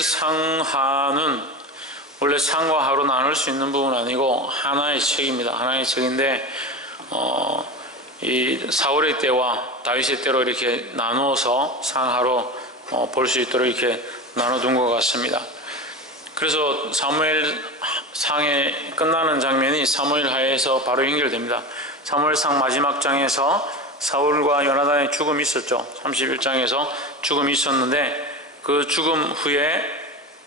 상하는 원래 상과 하로 나눌 수 있는 부분은 아니고 하나의 책입니다. 하나의 책인데 이 사울의 때와 다윗의 때로 이렇게 나누어서 상하로 볼 수 있도록 이렇게 나눠둔 것 같습니다. 그래서 사무엘 상에 끝나는 장면이 사무엘 하에서 바로 연결됩니다. 사무엘상 마지막 장에서 사울과 요나단의 죽음이 있었죠. 31장에서 죽음이 있었는데 그 죽음 후에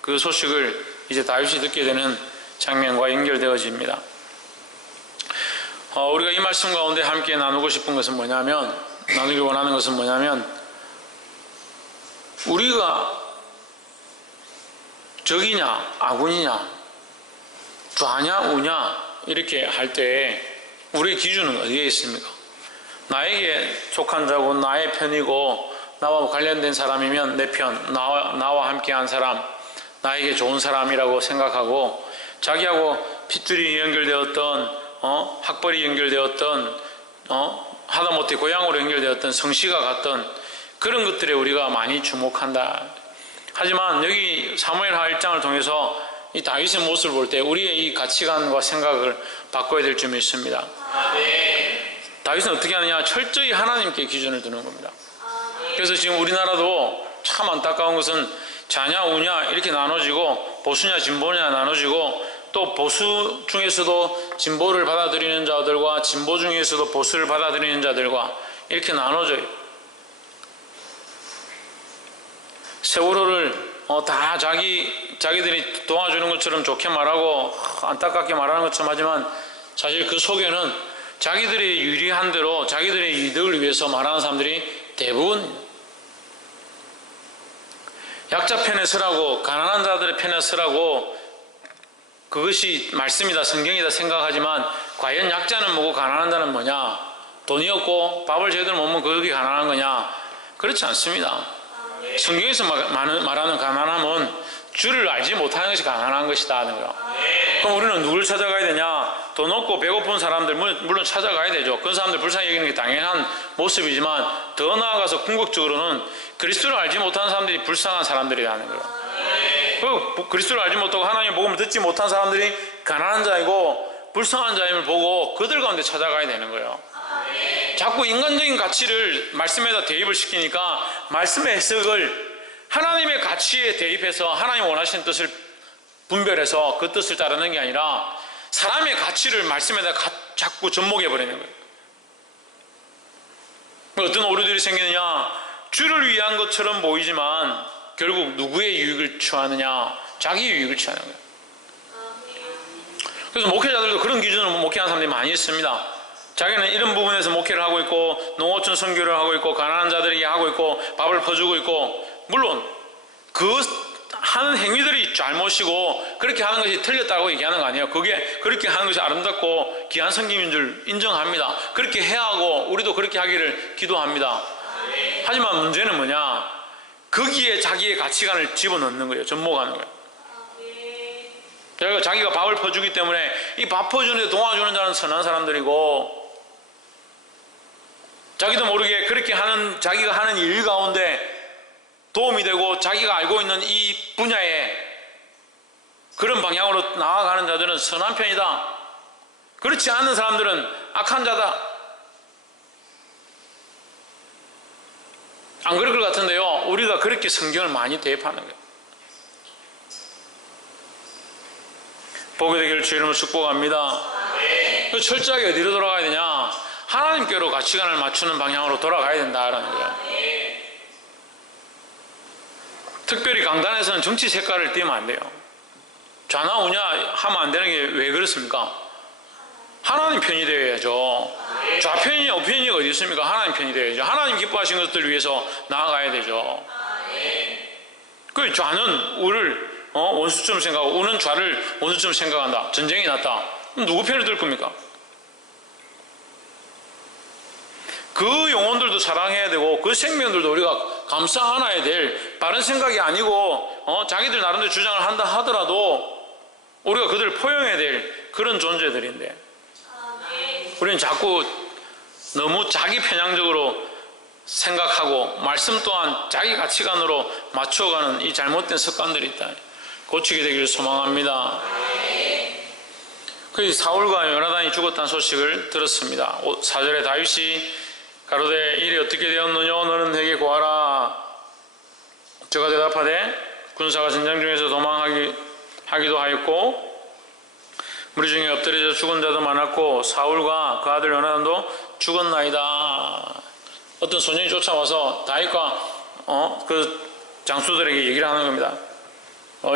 그 소식을 이제 다윗이 듣게 되는 장면과 연결되어집니다. 우리가 이 말씀 가운데 함께 나누고 싶은 것은 뭐냐면, 나누기 원하는 것은 뭐냐면, 우리가 적이냐 아군이냐 좌냐 우냐 이렇게 할 때 우리의 기준은 어디에 있습니까? 나에게 속한 자고 나의 편이고 나와 관련된 사람이면 내 편, 나와 함께한 사람, 나에게 좋은 사람이라고 생각하고, 자기하고 핏줄이 연결되었던 학벌이 연결되었던 하다못해 고향으로 연결되었던 성씨가 같던 그런 것들에 우리가 많이 주목한다. 하지만 여기 사무엘하 1장을 통해서 이 다윗의 모습을 볼 때 우리의 이 가치관과 생각을 바꿔야 될 점이 있습니다. 다윗은 어떻게 하느냐? 철저히 하나님께 기준을 두는 겁니다. 그래서 지금 우리나라도 참 안타까운 것은 좌냐 우냐 이렇게 나눠지고 보수냐 진보냐 나눠지고, 또 보수 중에서도 진보를 받아들이는 자들과 진보 중에서도 보수를 받아들이는 자들과 이렇게 나눠져요. 세월호를 다 자기들이 도와주는 것처럼 좋게 말하고 안타깝게 말하는 것처럼 하지만, 사실 그 속에는 자기들이 유리한 대로 자기들의 이득을 위해서 말하는 사람들이 대부분 약자 편에 서라고, 가난한 자들의 편에 서라고, 그것이 말씀이다 성경이다 생각하지만 과연 약자는 뭐고 가난한 자는 뭐냐? 돈이 없고 밥을 제대로 못 먹으면 그게 가난한 거냐? 그렇지 않습니다. 성경에서 말하는 가난함은 주를 알지 못하는 것이 가난한 것이다 하는 거예요. 그럼 우리는 누굴 찾아가야 되냐? 돈 없고 배고픈 사람들 물론 찾아가야 되죠. 그런 사람들 불쌍히 여기는 게 당연한 모습이지만, 더 나아가서 궁극적으로는 그리스도를 알지 못하는 사람들이 불쌍한 사람들이라는 거예요. 그리스도를 알지 못하고 하나님의 복음을 듣지 못한 사람들이 가난한 자이고 불쌍한 자임을 보고 그들 가운데 찾아가야 되는 거예요. 자꾸 인간적인 가치를 말씀에다 대입을 시키니까 말씀의 해석을 하나님의 가치에 대입해서 하나님 원하시는 뜻을 분별해서 그 뜻을 따르는 게 아니라 사람의 가치를 말씀에다 자꾸 접목해버리는 거예요. 어떤 오류들이 생기느냐? 주를 위한 것처럼 보이지만 결국 누구의 유익을 취하느냐? 자기 유익을 취하는 거예요. 그래서 목회자들도 그런 기준으로 목회하는 사람들이 많이 있습니다. 자기는 이런 부분에서 목회를 하고 있고 농어촌 선교를 하고 있고 가난한 자들에게 하고 있고 밥을 퍼주고 있고, 물론 그 하는 행위들이 잘못이고 그렇게 하는 것이 틀렸다고 얘기하는 거 아니에요. 그게 그렇게 하는 것이 아름답고 귀한 섬김인 줄 인정합니다. 그렇게 해야 하고 우리도 그렇게 하기를 기도합니다. 하지만 문제는 뭐냐? 거기에 자기의 가치관을 집어넣는 거예요. 접목하는 거예요. 자기가 밥을 퍼주기 때문에 이 밥 퍼주는 데 도와주는 자는 선한 사람들이고, 자기도 모르게 그렇게 하는 자기가 하는 일 가운데 도움이 되고 자기가 알고 있는 이 분야에 그런 방향으로 나아가는 자들은 선한 편이다. 그렇지 않은 사람들은 악한 자다. 안 그럴 것 같은데요, 우리가 그렇게 성경을 많이 대입하는 거예요. 보게 되기를 주 이름으로 축복합니다. 철저하게 어디로 돌아가야 되냐? 하나님께로 가치관을 맞추는 방향으로 돌아가야 된다라는 거예요. 특별히 강단에서는 정치 색깔을 띄면 안 돼요. 좌나 우냐 하면 안 되는 게 왜 그렇습니까? 하나님 편이 되어야죠. 좌편이냐 우편이냐 어디 있습니까? 하나님 편이 되어야죠. 하나님 기뻐하신 것들을 위해서 나아가야 되죠. 그 좌는 우를 원수처럼 생각하고 우는 좌를 원수처럼 생각한다. 전쟁이 났다. 그럼 누구 편을 들 겁니까? 그 영혼들도 사랑해야 되고 그 생명들도 우리가 감싸 안아야 될, 바른 생각이 아니고 자기들 나름대로 주장을 한다 하더라도 우리가 그들을 포용해야 될 그런 존재들인데, 우리는 자꾸 너무 자기 편향적으로 생각하고 말씀 또한 자기 가치관으로 맞춰가는 이 잘못된 습관들이 있다. 고치게 되기를 소망합니다. 그 사울과 요나단이 죽었다는 소식을 들었습니다. 4절에 다윗이 가로되 일이 어떻게 되었느냐 너는 내게 고하라. 저가 대답하되 군사가 전장 중에서 도망하기도 하였고 무리 중에 엎드려져 죽은 자도 많았고 사울과 그 아들 요나단도 죽었나이다. 어떤 소년이 쫓아와서 다윗과 그 장수들에게 얘기를 하는 겁니다.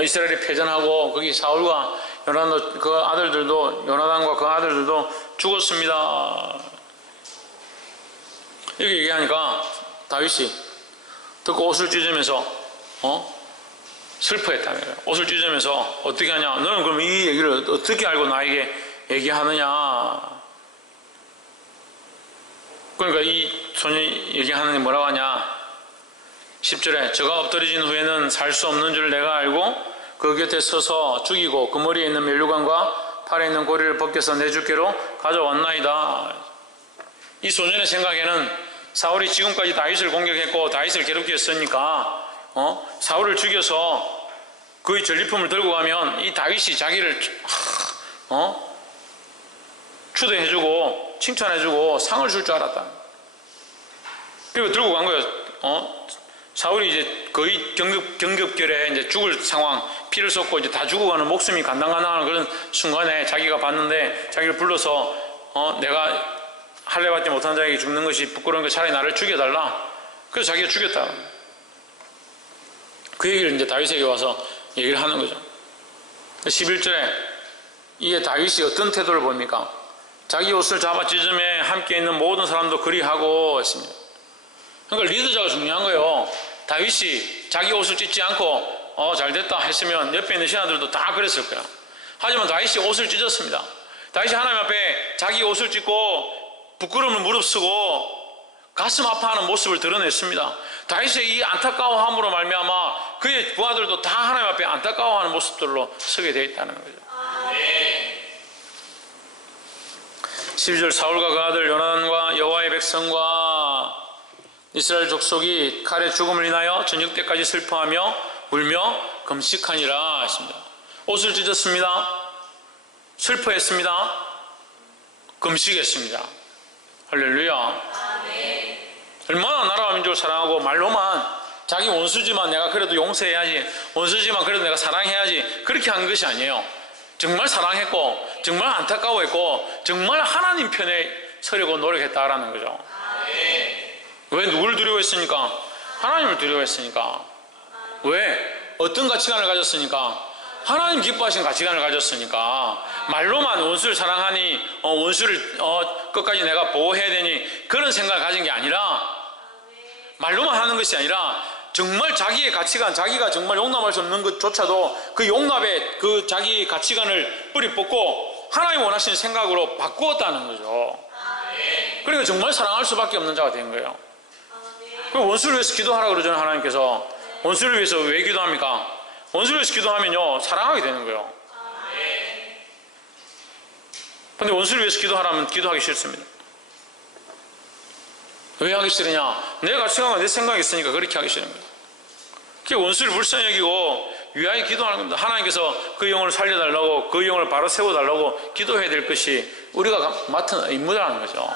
이스라엘이 패전하고 거기 사울과 요나단도 그 아들들도 요나단과 그 아들들도 죽었습니다. 이렇게 얘기하니까 다윗이 듣고 옷을 찢으면서 슬퍼했다는 거예요. 옷을 찢으면서 어떻게 하냐? 너는 그럼 이 얘기를 어떻게 알고 나에게 얘기하느냐? 그러니까 이 소년이 얘기하는 게 뭐라고 하냐? 10절에 저가 엎드러진 후에는 살 수 없는 줄 내가 알고 그 곁에 서서 죽이고 그 머리에 있는 면류관과 팔에 있는 고리를 벗겨서 내 주께로 가져왔나이다. 이 소년의 생각에는 사울이 지금까지 다윗을 공격했고 다윗을 괴롭게 했으니까 사울을 죽여서 그의 전리품을 들고 가면 이 다윗이 자기를 추대해주고 칭찬해주고 상을 줄 줄 알았다. 그리고 들고 간 거예요. 사울이 이제 거의 경급결에 이제 죽을 상황, 피를 쏟고 이제 다 죽어가는 목숨이 간당간당한 그런 순간에 자기가 봤는데 자기를 불러서 내가 할례 받지 못한 자에게 죽는 것이 부끄러운 거 차라리 나를 죽여달라. 그래서 자기가 죽였다. 그 얘기를 이제 다윗에게 와서 얘기를 하는 거죠. 11절에 이에 다윗이 어떤 태도를 보입니까? 자기 옷을 잡아 찢음에 함께 있는 모든 사람도 그리하고 했습니다. 그러니까 리더자가 중요한 거예요. 다윗이 자기 옷을 찢지 않고 잘됐다 했으면 옆에 있는 신하들도 다 그랬을 거야. 하지만 다윗이 옷을 찢었습니다. 다윗이 하나님 앞에 자기 옷을 찢고 부끄러움을 무릅쓰고 가슴 아파하는 모습을 드러냈습니다. 다윗의 이 안타까워함으로 말미암아 그의 부하들도 다 하나님 앞에 안타까워하는 모습들로 서게 되어 있다는 거죠. 12절 사울과 그 아들 요나단과 여호와의 백성과 이스라엘 족속이 칼의 죽음을 인하여 저녁 때까지 슬퍼하며 울며 금식하니라 했습니다. 옷을 찢었습니다. 슬퍼했습니다. 금식했습니다. 할렐루야. 얼마나 나라와 민족을 사랑하고 말로만 자기 원수지만 내가 그래도 용서해야지, 원수지만 그래도 내가 사랑해야지, 그렇게 한 것이 아니에요. 정말 사랑했고 정말 안타까워했고 정말 하나님 편에 서려고 노력했다라는 거죠. 왜 누구를 두려워했습니까? 하나님을 두려워했으니까. 왜? 어떤 가치관을 가졌으니까? 하나님 기뻐하시는 가치관을 가졌으니까. 말로만 원수를 사랑하니 원수를 끝까지 내가 보호해야 되니 그런 생각을 가진 게 아니라, 말로만 하는 것이 아니라 정말 자기의 가치관, 자기가 정말 용납할 수 없는 것조차도 그 용납의 그 자기의 가치관을 뿌리 뽑고 하나님 원하시는 생각으로 바꾸었다는 거죠. 그러니까 정말 사랑할 수밖에 없는 자가 된 거예요. 그 원수를 위해서 기도하라고 그러잖아요. 하나님께서 원수를 위해서 왜 기도합니까? 원수를 위해서 기도하면요 사랑하게 되는 거예요. 근데 원수를 위해서 기도하라면 기도하기 싫습니다. 왜 하기 싫으냐? 내 가치관과 내 생각이 있으니까 그렇게 하기 싫은 거예요. 그게 원수를 불쌍히 여기고 위하여 기도하는 겁니다. 하나님께서 그 영혼을 살려달라고, 그 영혼을 바로 세워달라고 기도해야 될 것이 우리가 맡은 임무라는 거죠.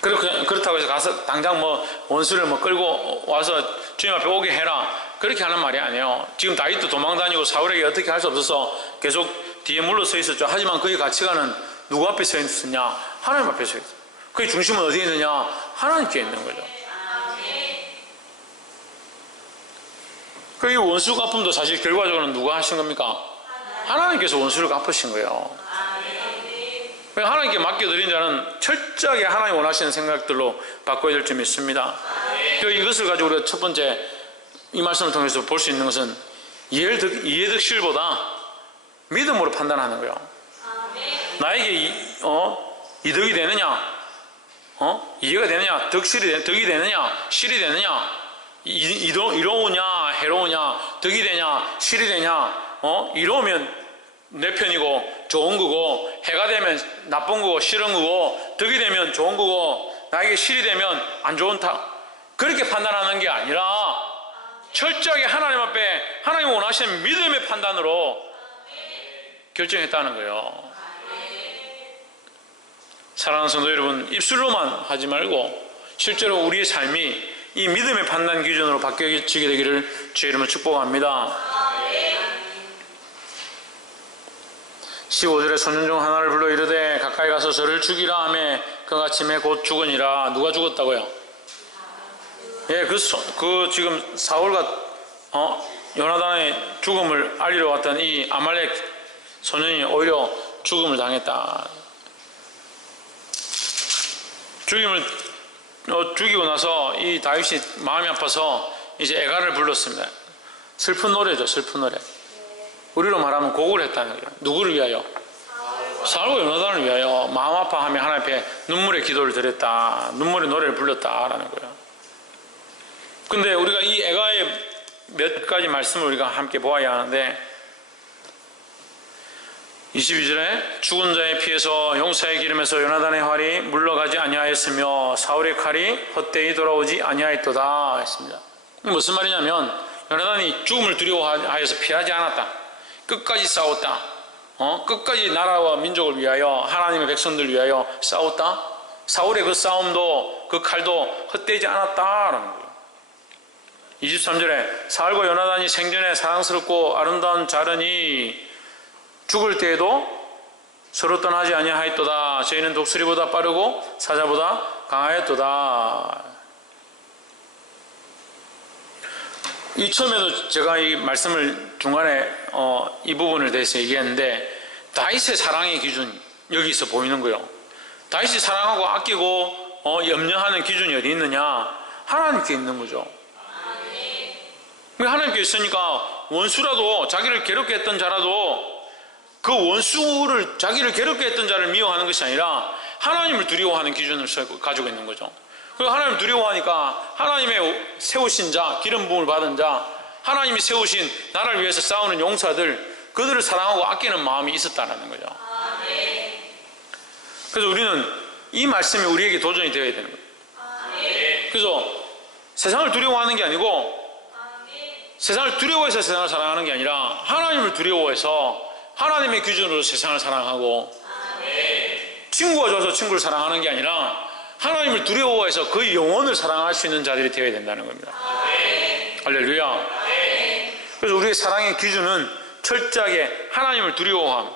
그렇다고 해서 가서 당장 원수를 끌고 와서 주님 앞에 오게 해라, 그렇게 하는 말이 아니에요. 지금 다윗도 도망다니고 사울에게 어떻게 할 수 없어서 계속 뒤에 물러서 있었죠. 하지만 그의 가치관은 누구 앞에 서 있었냐? 하나님 앞에 서 있었어요. 그의 중심은 어디에 있느냐? 하나님께 있는 거죠. 그 이 원수 갚음도 사실 결과적으로는 누가 하신 겁니까? 하나님께서 원수를 갚으신 거예요. 하나님께 맡겨드린 자는 철저하게 하나님 원하시는 생각들로 바꿔야 될 점이 있습니다. 이것을 가지고 우리가 첫 번째 이 말씀을 통해서 볼 수 있는 것은 이해득실보다 믿음으로 판단하는 거예요. 나에게 이득이 되느냐, 이해가 되느냐, 덕이 되느냐, 실이 되느냐, 이로우냐, 해로우냐, 덕이 되냐, 실이 되냐, 이로우면 내 편이고 좋은 거고, 해가 되면 나쁜 거고 싫은 거고, 덕이 되면 좋은 거고 나에게 실이 되면 안 좋다, 그렇게 판단하는 게 아니라 철저하게 하나님 앞에 하나님 원하시는 믿음의 판단으로 결정했다는 거예요. 사랑하는 성도 여러분, 입술로만 하지 말고 실제로 우리의 삶이 이 믿음의 판단 기준으로 바뀌어지게 되기를 주의 이름으로 축복합니다. 15절에 소년 중 하나를 불러 이르되 가까이 가서 저를 죽이라 하매 그가 침에 곧 죽으니라. 누가 죽었다고요? 예, 지금 사울과 요나단의 죽음을 알리러 왔던 이 아말렉 소년이 오히려 죽음을 당했다. 죽이고 나서 이 다윗이 마음이 아파서 이제 애가를 불렀습니다. 슬픈 노래죠, 슬픈 노래. 우리로 말하면 곡을 했다는 거예요. 누구를 위하여? 사울과 요나단을 위하여 마음 아파하며 하나님 앞에 눈물의 기도를 드렸다, 눈물의 노래를 불렀다라는 거예요. 근데 우리가 이 애가의 몇 가지 말씀을 우리가 함께 보아야 하는데, 22절에 죽은 자의 피에서 용사의 기름에서 요나단의 활이 물러가지 아니하였으며 사울의 칼이 헛되이 돌아오지 아니하였도다 했습니다. 무슨 말이냐면 요나단이 죽음을 두려워하여서 피하지 않았다, 끝까지 싸웠다, 끝까지 나라와 민족을 위하여 하나님의 백성들을 위하여 싸웠다. 사울의 그 싸움도 그 칼도 헛되지 않았다라는 거예요. 23절에 사울과 요나단이 생전에 사랑스럽고 아름다운 자르니 죽을 때에도 서로 떠나지 아니하였도다. 저희는 독수리보다 빠르고 사자보다 강하였도다. 이 처음에도 제가 이 말씀을 중간에 이 부분을 대해서 얘기했는데, 다윗의 사랑의 기준 여기서 보이는 거예요. 다윗이 사랑하고 아끼고 염려하는 기준이 어디 있느냐? 하나님께 있는 거죠. 하나님께 있으니까 원수라도, 자기를 괴롭게 했던 자라도 그 원수를, 자기를 괴롭게 했던 자를 미워하는 것이 아니라 하나님을 두려워하는 기준을 가지고 있는 거죠. 그리고 하나님을 두려워하니까 하나님의 세우신 자, 기름 부음을 받은 자, 하나님이 세우신 나라를 위해서 싸우는 용사들, 그들을 사랑하고 아끼는 마음이 있었다는 거죠. 그래서 우리는 이 말씀이 우리에게 도전이 되어야 되는 거예요. 그래서 세상을 두려워하는 게 아니고, 세상을 두려워해서 세상을 사랑하는 게 아니라 하나님을 두려워해서 하나님의 기준으로 세상을 사랑하고, 친구가 좋아서 친구를 사랑하는 게 아니라 하나님을 두려워해서 그 영혼을 사랑할 수 있는 자들이 되어야 된다는 겁니다. 할렐루야. 그래서 우리의 사랑의 기준은 철저하게 하나님을 두려워함.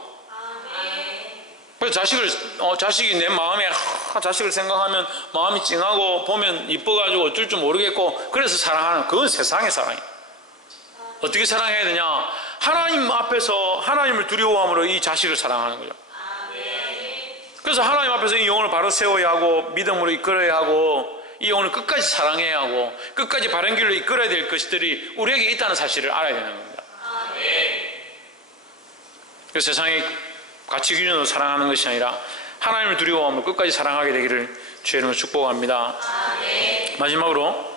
그래서 자식이 내 마음에 자식을 생각하면 마음이 찡하고 보면 이뻐가지고 어쩔 줄 모르겠고 그래서 사랑하는, 그건 세상의 사랑이에요. 어떻게 사랑해야 되냐? 하나님 앞에서 하나님을 두려워함으로 이 자식을 사랑하는 거죠. 그래서 하나님 앞에서 이 영혼을 바로 세워야 하고 믿음으로 이끌어야 하고 이 영혼을 끝까지 사랑해야 하고 끝까지 바른 길로 이끌어야 될 것들이 우리에게 있다는 사실을 알아야 되는 겁니다. 그래서 세상의 가치 기준으로 사랑하는 것이 아니라 하나님을 두려워함으로 끝까지 사랑하게 되기를 주의 이름으로 축복합니다. 마지막으로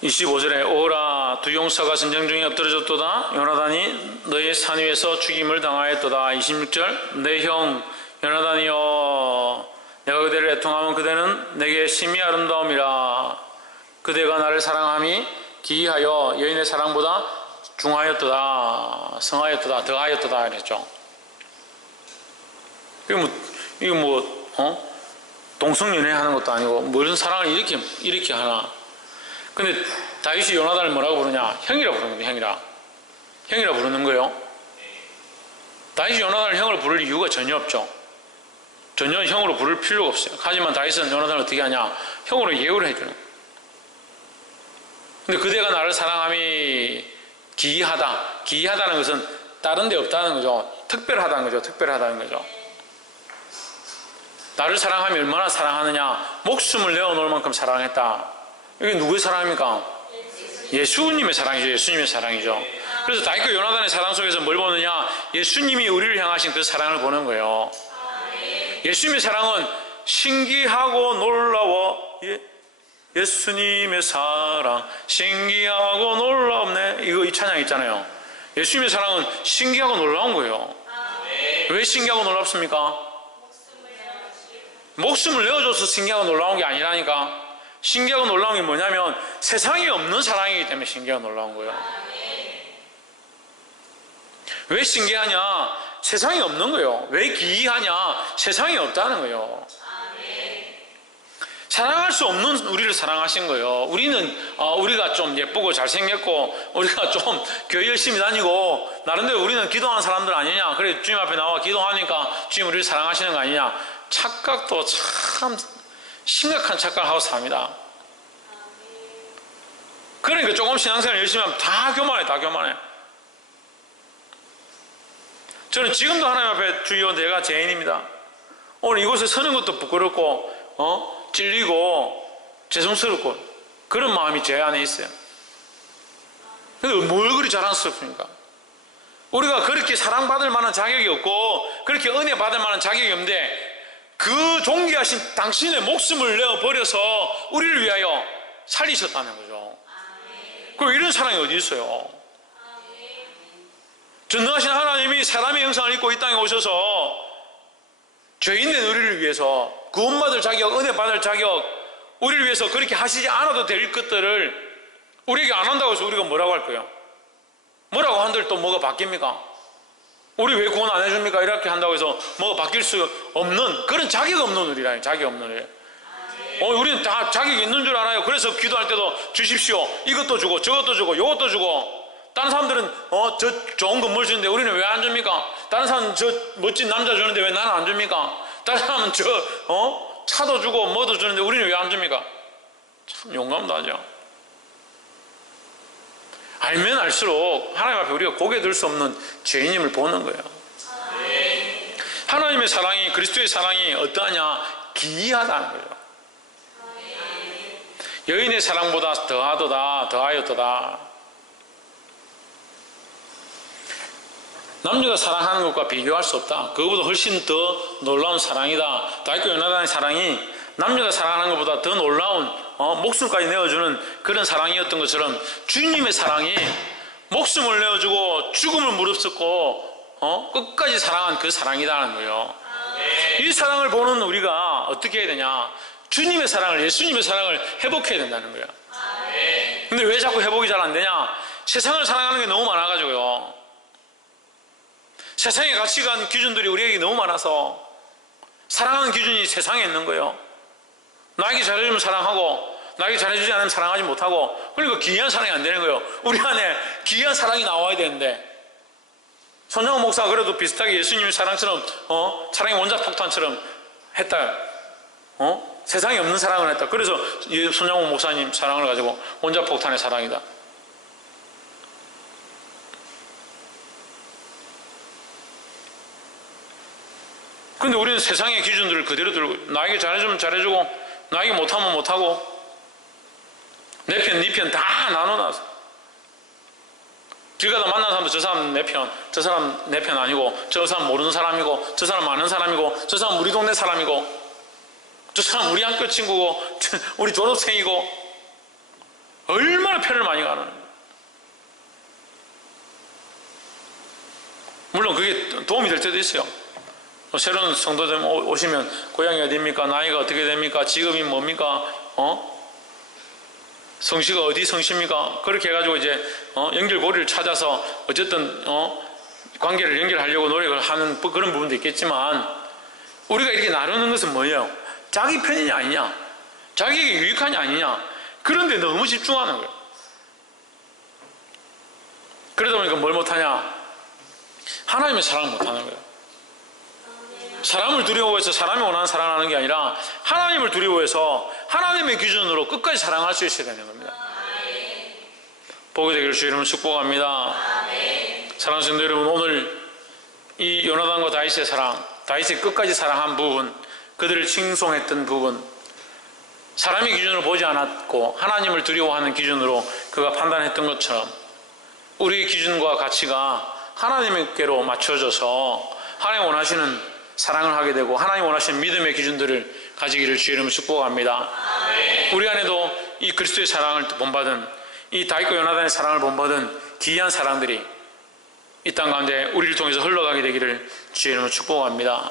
25절에 오라 두 용사가 전쟁 중에 엎드러졌도다. 요나단이 너의 산 위에서 죽임을 당하였도다. 26절 내 형 요나단이여 내가 그대를 애통하면 그대는 내게 심히 아름다움이라. 그대가 나를 사랑함이 기이하여 여인의 사랑보다 중하였도다. 성하였도다. 더하였도다 이랬죠. 이거 뭐 동성연애 하는 것도 아니고 무슨 사랑을 이렇게 하나. 근데 다윗이 요나단을 뭐라고 부르냐? 형이라 부르는 거예요. 형이라 부르는 거예요. 다윗이 요나단을 형으로 부를 이유가 전혀 없죠. 전혀 형으로 부를 필요가 없어요. 하지만 다윗은 요나단을 어떻게 하냐? 형으로 예우를 해주는 거예요. 근데 그대가 나를 사랑함이 기이하다. 기이하다는 것은 다른 데 없다는 거죠. 특별하다는 거죠. 나를 사랑하면 얼마나 사랑하느냐? 목숨을 내어놓을 만큼 사랑했다. 이게 누구의 사랑입니까? 예수님의 사랑이죠. 예수님의 사랑이죠. 그래서 다윗과 요나단의 사랑 속에서 뭘 보느냐? 예수님이 우리를 향하신 그 사랑을 보는 거예요. 예수님의 사랑은 신기하고 놀라워. 예수님의 사랑 신기하고 놀랍네. 이 찬양 있잖아요. 예수님의 사랑은 신기하고 놀라운 거예요. 왜 신기하고 놀랍습니까? 목숨을 내어줘서 신기하고 놀라운 게 아니라니까. 신기하고 놀라운 게 뭐냐면 세상에 없는 사랑이기 때문에 신기하고 놀라운 거예요. 왜 신기하냐? 세상에 없는 거예요. 왜 기이하냐? 세상에 없다는 거예요. 사랑할 수 없는 우리를 사랑하신 거예요. 우리가 좀 예쁘고 잘생겼고 우리가 좀 교회 열심히 다니고 나름대로 우리는 기도하는 사람들 아니냐. 그래 주님 앞에 나와 기도하니까 주님 우리를 사랑하시는 거 아니냐. 착각도 참 심각한 착각을 하고 삽니다. 그러니까 조금 신앙생활 열심히 하면 다 교만해. 저는 지금도 하나님 앞에 주여 내가 죄인입니다. 오늘 이곳에 서는 것도 부끄럽고 찔리고 죄송스럽고 그런 마음이 제 안에 있어요. 근데 뭘 그리 자랑스럽습니까? 우리가 그렇게 사랑받을 만한 자격이 없고 그렇게 은혜 받을 만한 자격이 없는데 그 존귀하신 당신의 목숨을 내어버려서 우리를 위하여 살리셨다는 거죠. 그럼 이런 사랑이 어디 있어요? 전능하신 하나님이 사람의 형상을 입고 이 땅에 오셔서 죄인된 우리를 위해서 구원받을 자격, 은혜 받을 자격, 우리를 위해서 그렇게 하시지 않아도 될 것들을 우리에게 안 한다고 해서 우리가 뭐라고 할 거예요? 뭐라고 한들 또 뭐가 바뀝니까? 우리 왜 구원 안 해줍니까? 이렇게 한다고 해서 뭐가 바뀔 수 없는 그런 자격 없는 우리라요. 자격 없는 우리. 우리는 다 자격이 있는 줄 알아요. 그래서 기도할 때도 주십시오. 이것도 주고 저것도 주고 이것도 주고. 다른 사람들은 저 좋은 건물 주는데 우리는 왜 안 줍니까? 다른 사람은 저 멋진 남자 주는데 왜 나는 안 줍니까? 다른 사람은 차도 주고 뭐도 주는데 우리는 왜 안 줍니까? 참 용감도 하죠. 알면 알수록 하나님 앞에 우리가 고개 들 수 없는 죄인임을 보는 거예요. 하나님의 사랑이, 그리스도의 사랑이 어떠하냐? 기이하다는 거예요. 여인의 사랑보다 더하도다, 더하였도다. 남녀가 사랑하는 것과 비교할 수 없다. 그것보다 훨씬 더 놀라운 사랑이다. 다윗과 요나단의 사랑이 남녀가 사랑하는 것보다 더 놀라운 목숨까지 내어주는 그런 사랑이었던 것처럼 주님의 사랑이 목숨을 내어주고 죽음을 무릅쓰고 끝까지 사랑한 그 사랑이라는 거예요. 이 사랑을 보는 우리가 어떻게 해야 되냐? 주님의 사랑을, 예수님의 사랑을 회복해야 된다는 거예요. 근데 왜 자꾸 회복이 잘 안 되냐? 세상을 사랑하는 게 너무 많아가지고요. 세상의 가치관 기준들이 우리에게 너무 많아서 사랑하는 기준이 세상에 있는 거예요. 나에게 잘해주면 사랑하고 나에게 잘해주지 않으면 사랑하지 못하고, 그러니까 기이한 사랑이 안 되는 거예요. 우리 안에 기이한 사랑이 나와야 되는데, 손정호 목사가 그래도 비슷하게 예수님의 사랑처럼 사랑의 원자폭탄처럼 했다. 세상에 없는 사랑을 했다. 그래서 손정호 목사님 사랑을 가지고 원자폭탄의 사랑이다. 근데 우리는 세상의 기준들을 그대로 들고, 나에게 잘해주면 잘해주고 나에게 못하면 못하고 내 편, 네 편 다 나눠놔서 길 가다 만난 사람도 저 사람 내 편, 저 사람 내 편 아니고, 저 사람 모르는 사람이고, 저 사람 아는 사람이고, 저 사람 우리 동네 사람이고, 저 사람 우리 학교 친구고, 우리 졸업생이고, 얼마나 편을 많이 가는 거예요. 물론 그게 도움이 될 때도 있어요. 새로운 성도들 오시면 고향이 어디입니까? 나이가 어떻게 됩니까? 직업이 뭡니까? 성씨가 어디 성씨입니까? 그렇게 해가지고 이제 연결고리를 찾아서 어쨌든 관계를 연결하려고 노력을 하는 그런 부분도 있겠지만, 우리가 이렇게 나누는 것은 뭐예요? 자기 편이냐 아니냐, 자기에게 유익하냐 아니냐, 그런데 너무 집중하는 거예요. 그러다 보니까 뭘 못하냐? 하나님의 사랑을 못하는 거예요. 사람을 두려워해서 사람이 원하는 사랑을 하는 게 아니라 하나님을 두려워해서 하나님의 기준으로 끝까지 사랑할 수 있어야 되는 겁니다. 복이 되기를 주 이름으로 축복합니다. 사랑하는 성도 여러분, 오늘 이 요나단과 다윗의 사랑, 다윗이 끝까지 사랑한 부분, 그들을 칭송했던 부분, 사람의 기준으로 보지 않았고 하나님을 두려워하는 기준으로 그가 판단했던 것처럼 우리의 기준과 가치가 하나님께로 맞춰져서 하나님 원하시는 사랑을 하게 되고 하나님 원하시는 믿음의 기준들을 가지기를 주의 이름으로 축복합니다. 우리 안에도 이 그리스도의 사랑을 본받은, 이 다윗과 요나단의 사랑을 본받은 기이한 사랑들이 이 땅 가운데 우리를 통해서 흘러가게 되기를 주의 이름으로 축복합니다.